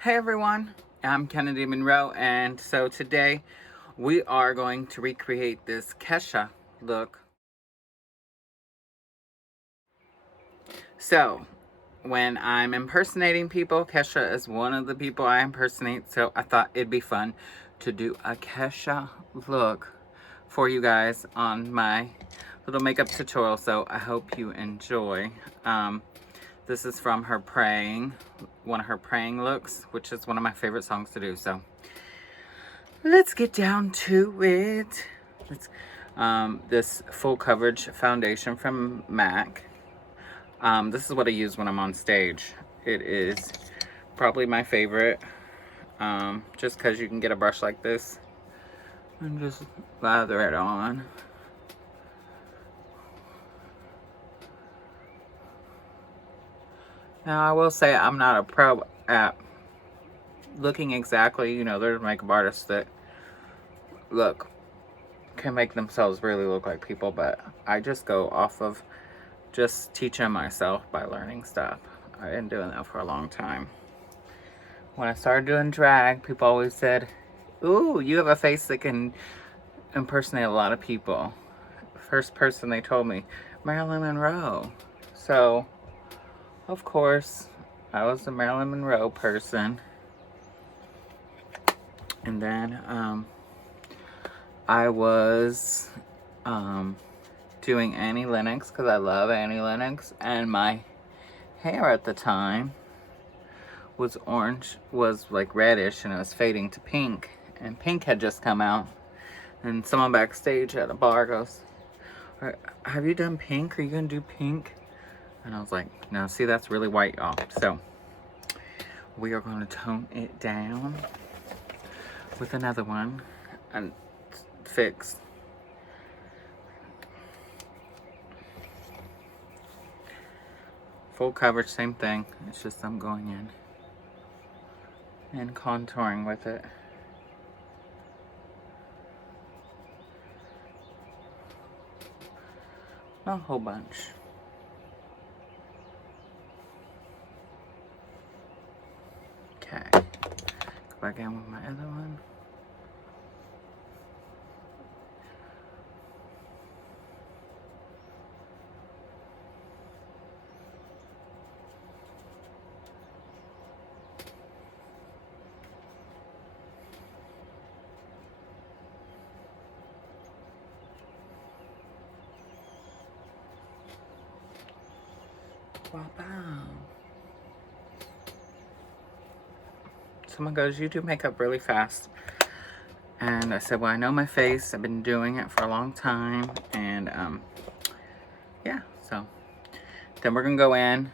Hey everyone, I'm Kennedy Monroe, and so today we are going to recreate this Kesha look. So, when I'm impersonating people, Kesha is one of the people I impersonate, so I thought it'd be fun to do a Kesha look for you guys on my little makeup tutorial, so I hope you enjoy. This is from her Praying, one of her Praying looks, which is one of my favorite songs to do. So let's get down to it. This full coverage foundation from MAC. This is what I use when I'm on stage. It is probably my favorite, just because you can get a brush like this and just lather it on. Now, I will say I'm not a pro at looking exactly, there's makeup artists that can make themselves really look like people, but I just go off of just teaching myself by learning stuff. I've been doing that for a long time. When I started doing drag, people always said, ooh, you have a face that can impersonate a lot of people. First person they told me, Marilyn Monroe. So, of course, I was a Marilyn Monroe person. And then I was doing Annie Lennox because I love Annie Lennox, and my hair at the time was like reddish, and it was fading to pink, and pink had just come out, and someone backstage at a bar goes, have you done pink? Are you gonna do pink? And I was like, no, see, that's really white, y'all. So we are going to tone it down with another one and fix. Full coverage, same thing. It's just I'm going in and contouring with it. Not a whole bunch. Okay. Go back in with my other one. Wow. Someone goes, you do makeup really fast. And I said, well, I know my face. I've been doing it for a long time. And yeah, so then we're gonna go in.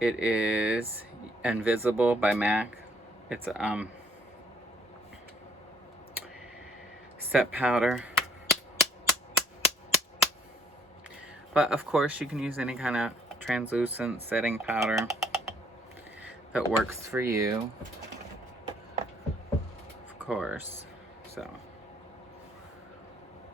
It is Invincible by MAC. It's set powder. But of course you can use any kind of translucent setting powder that works for you. Of course. So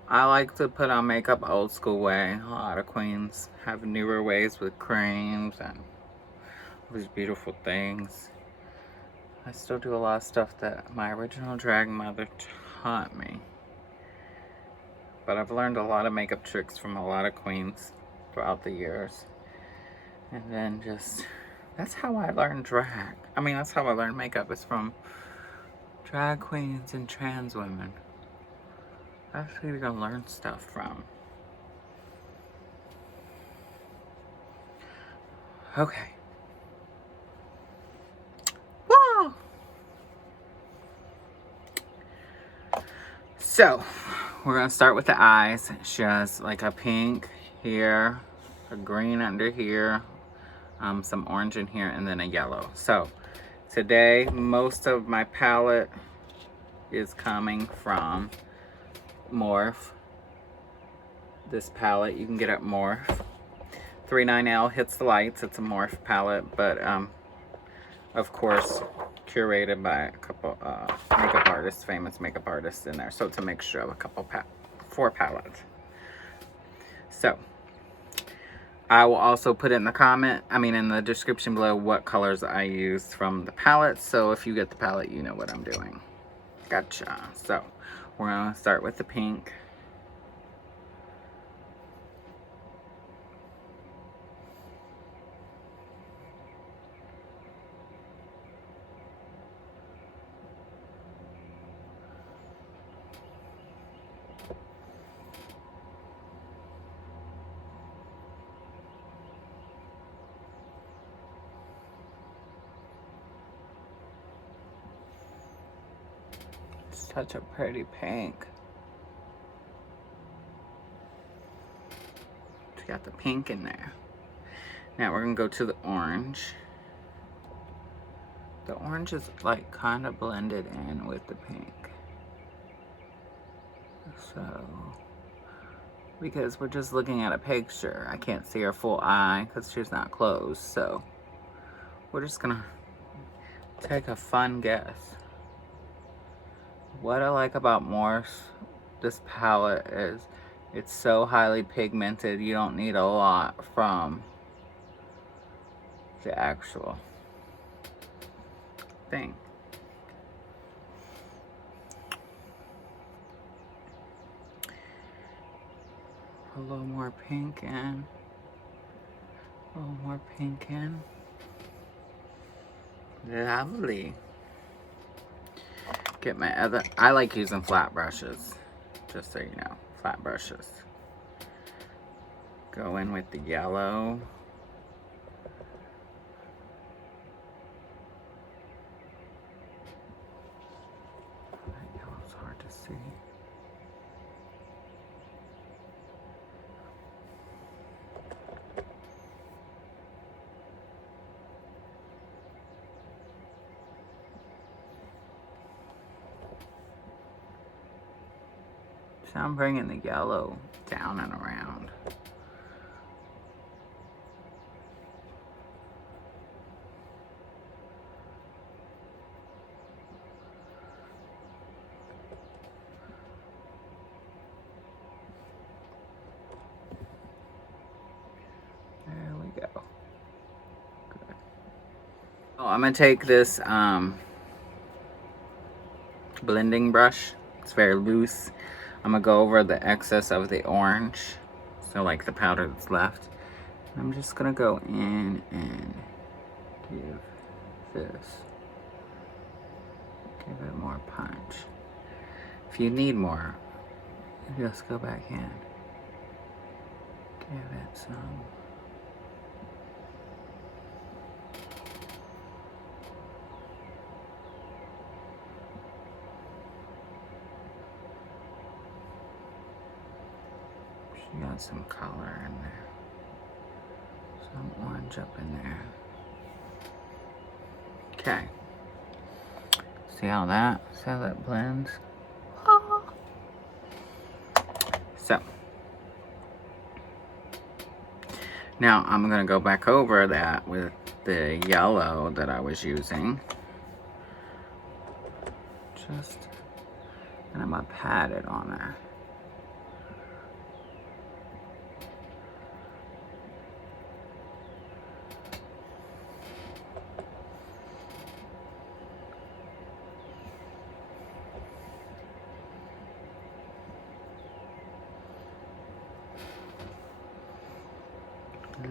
I like to put on makeup old school way. A lot of queens have newer ways with creams and all these beautiful things. I still do a lot of stuff that my original drag mother taught me. But I've learned a lot of makeup tricks from a lot of queens throughout the years. And then that's how I learned drag. I mean, that's how I learned makeup, is from drag queens and trans women. That's who you're gonna learn stuff from. Okay. Wow. So, we're gonna start with the eyes. She has like a pink here, a green under here, some orange in here, and then a yellow. So today, most of my palette is coming from Morphe. This palette you can get at Morphe. 39L Hits the Lights. It's a Morphe palette, but of course curated by a couple makeup artists, famous makeup artists in there. So it's a mixture of a couple 4 palettes. So I will also put in the description below what colors I used from the palette. So if you get the palette, you know what I'm doing. Gotcha. So we're gonna start with the pink. Such a pretty pink. It's got the pink in there. Now we're gonna go to the orange. The orange is like kind of blended in with the pink. So, because we're just looking at a picture, I can't see her full eye because she's not closed. So we're just gonna take a fun guess. What I like about this palette is it's so highly pigmented, you don't need a lot from the actual thing. A little more pink in. A little more pink in. Lovely. Get my other, I like using flat brushes, just so you know, flat brushes. Go in with the yellow. That yellow's hard to see. So I'm bringing the yellow down and around. There we go. Good. Oh, I'm gonna take this blending brush. It's very loose. I'm gonna go over the excess of the orange, so like the powder that's left. I'm just gonna go in and give it more punch. If you need more, just go back in. Give it some. She got some color in there. Some orange up in there. Okay. See how that blends? Oh. So. Now I'm gonna go back over that with the yellow that I was using. And I'm gonna pat it on there.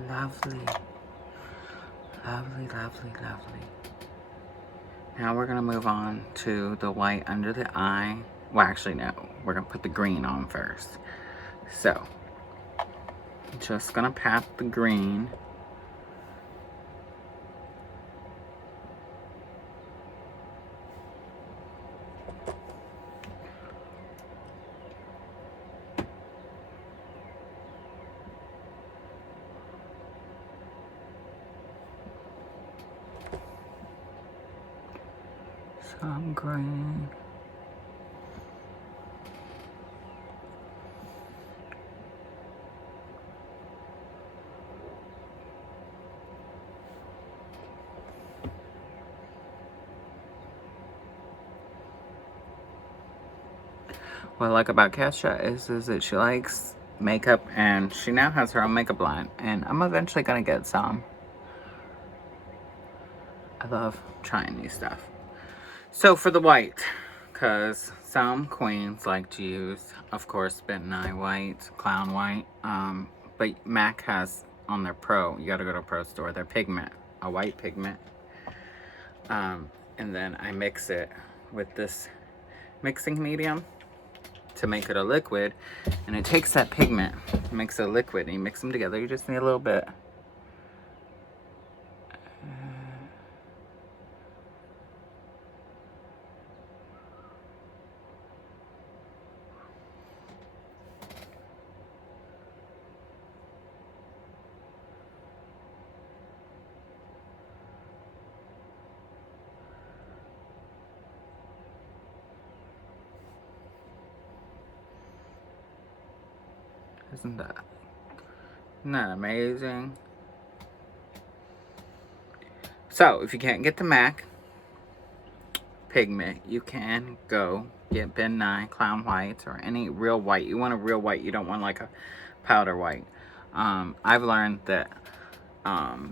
Lovely. Lovely, lovely, lovely. Now we're gonna move on to the white under the eye. Well, actually, no. We're gonna put the green on first. So, just gonna pat the green. Some green. What I like about Kesha is that she likes makeup, and she now has her own makeup line, and I'm eventually gonna get some. I love trying new stuff. So for the white, because some queens like to use, of course, Ben Nye white, clown white, but MAC has on their Pro, you gotta go to a Pro store, their pigment, a white pigment, and then I mix it with this mixing medium to make it a liquid, and it takes that pigment, makes it a liquid, and you mix them together. You just need a little bit. Isn't that amazing? So if you can't get the MAC pigment, you can go get Ben Nye Clown White or any real white. You want a real white, you don't want like a powder white. I've learned that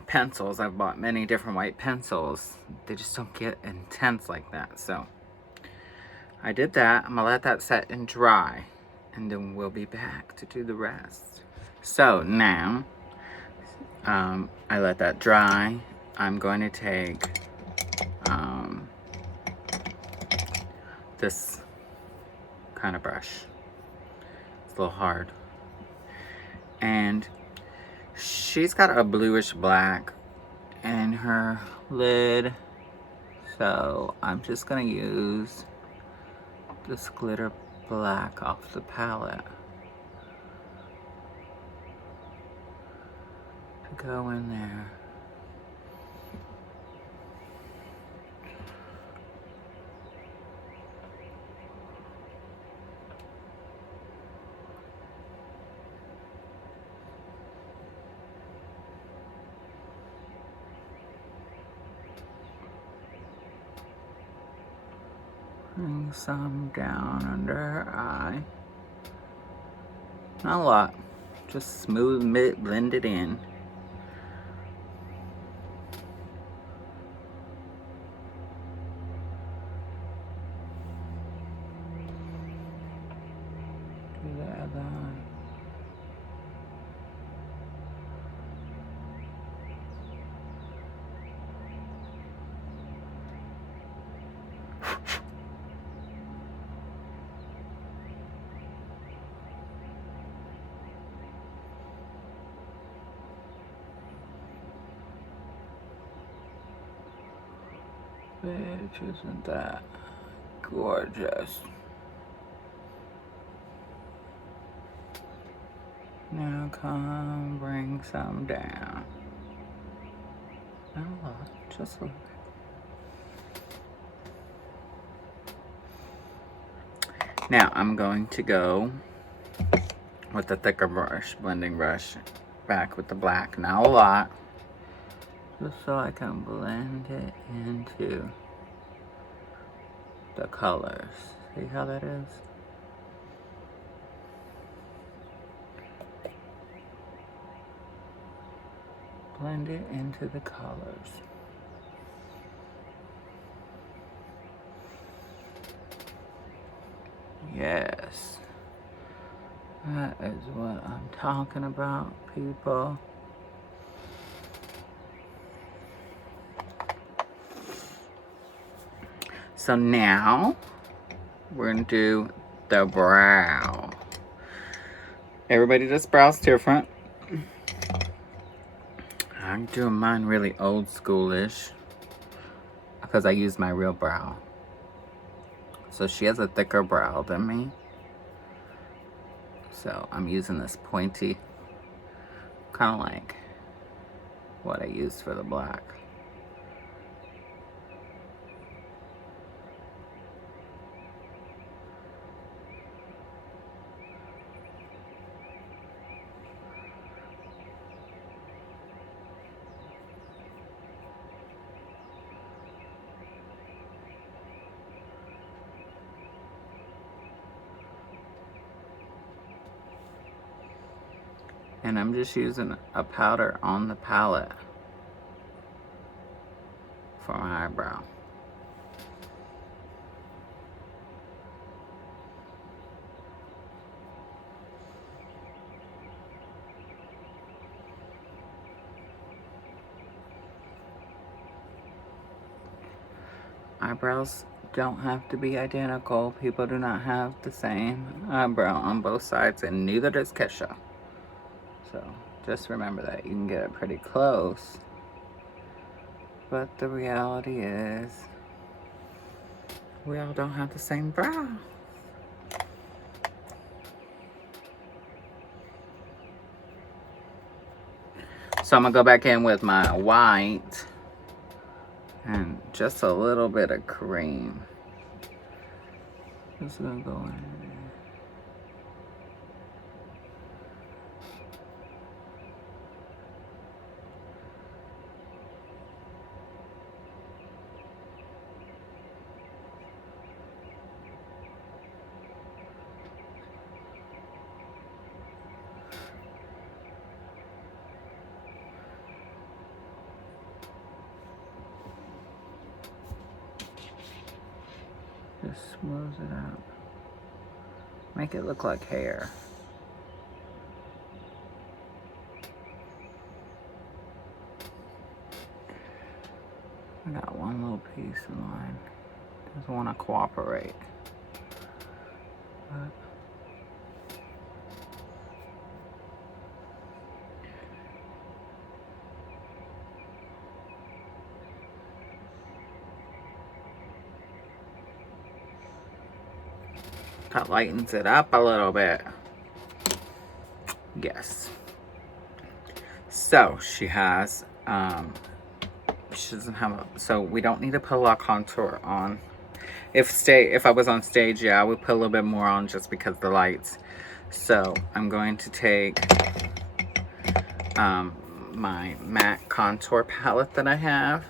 pencils, I've bought many different white pencils, they just don't get intense like that. So I did that. I'm gonna let that set and dry, and then we'll be back to do the rest. So now I let that dry. I'm going to take this kind of brush. It's a little hard. And she's got a bluish black in her lid. So I'm just gonna use this glitter black off the palette to go in there. Bring some down under her eye. Not a lot. Just smooth, blend it in. Do the other eye. Bitch, isn't that gorgeous? Now come bring some down. Not a lot, just a little bit. Now I'm going to go with the thicker brush, blending brush, back with the black. Not a lot. Just so I can blend it into the colors. See how that is? Blend it into the colors. Yes. That is what I'm talking about, people. So now we're gonna do the brow. Everybody does brows different. I'm doing mine really old schoolish because I use my real brow. So she has a thicker brow than me. So I'm using this pointy, kind of like what I used for the black. And I'm just using a powder on the palette for my eyebrow. Eyebrows don't have to be identical. People do not have the same eyebrow on both sides, and neither does Kesha. So just remember that. You can get it pretty close, but the reality is we all don't have the same brow. So I'm gonna go back in with my white and just a little bit of cream. Just gonna go in. Just smooth it out. Make it look like hair. I got one little piece in line. Doesn't want to cooperate. But that lightens it up a little bit. Yes. So she has, she doesn't have a, so we don't need to put a lot of contour on. If I was on stage, yeah, I would put a little bit more on just because of the lights. So I'm going to take my MAC contour palette that I have.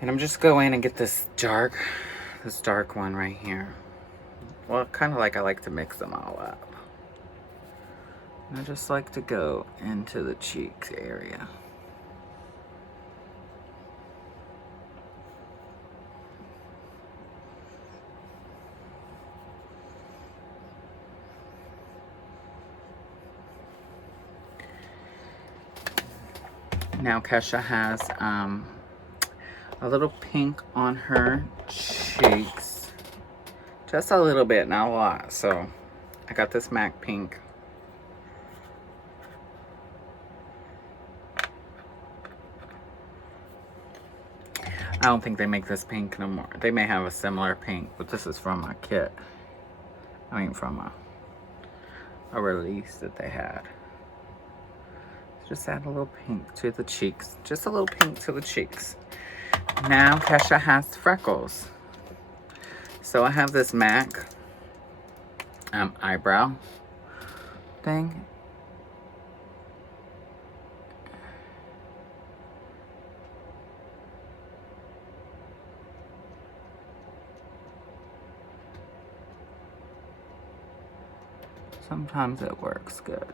And I'm just going and get this dark one right here. Well, kind of like I like to mix them all up. And I just like to go into the cheeks area. Now Kesha has a little pink on her cheeks. Just a little bit, not a lot. So I got this MAC pink. I don't think they make this pink no more. They may have a similar pink, but this is from a kit. I mean from a release that they had. Just add a little pink to the cheeks. Just a little pink to the cheeks. Now Kesha has freckles. So I have this MAC eyebrow thing. Sometimes it works good.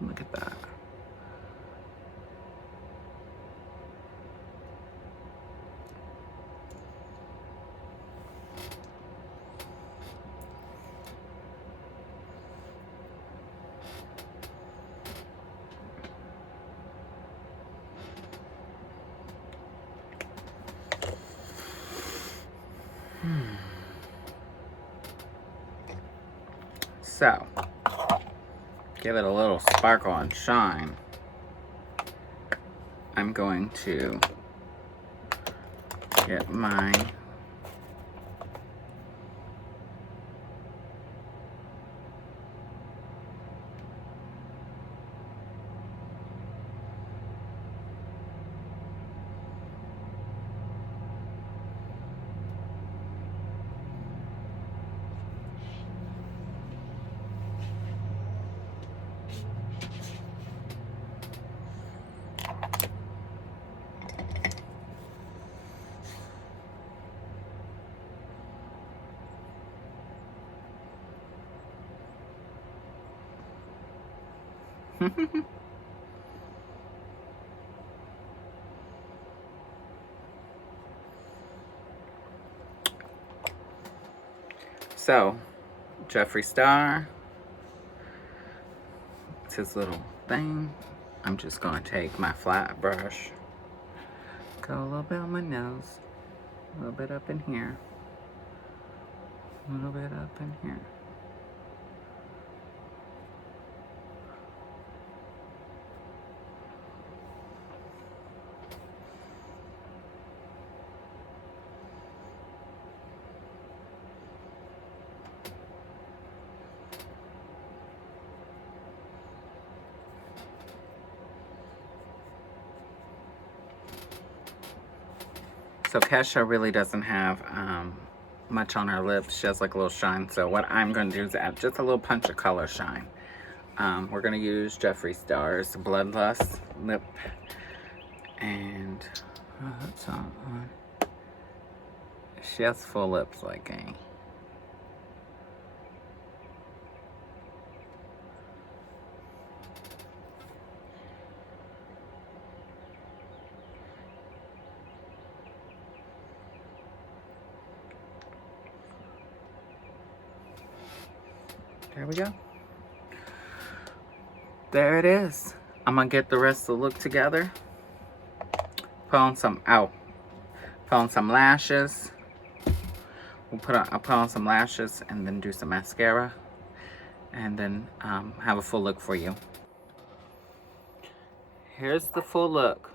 Look at that. So, give it a little sparkle and shine. I'm going to get my So, Jeffree Star. It's his little thing. I'm just going to take my flat brush. Go a little bit on my nose. A little bit up in here. A little bit up in here. So Kesha really doesn't have much on her lips. She has like a little shine. So what I'm going to do is add just a little punch of color shine. We're going to use Jeffree Star's Bloodlust lip. And that's on. She has full lips like a... There we go. There it is. I'm gonna get the rest of the look together. Put on some put on some lashes. I'll put on some lashes and then do some mascara, and then have a full look for you. Here's the full look.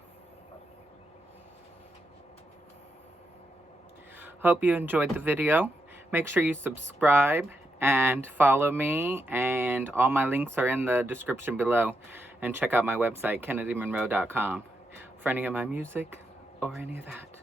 Hope you enjoyed the video. Make sure you subscribe and follow me, and all my links are in the description below. And check out my website, kennidymonroe.com, for any of my music or any of that.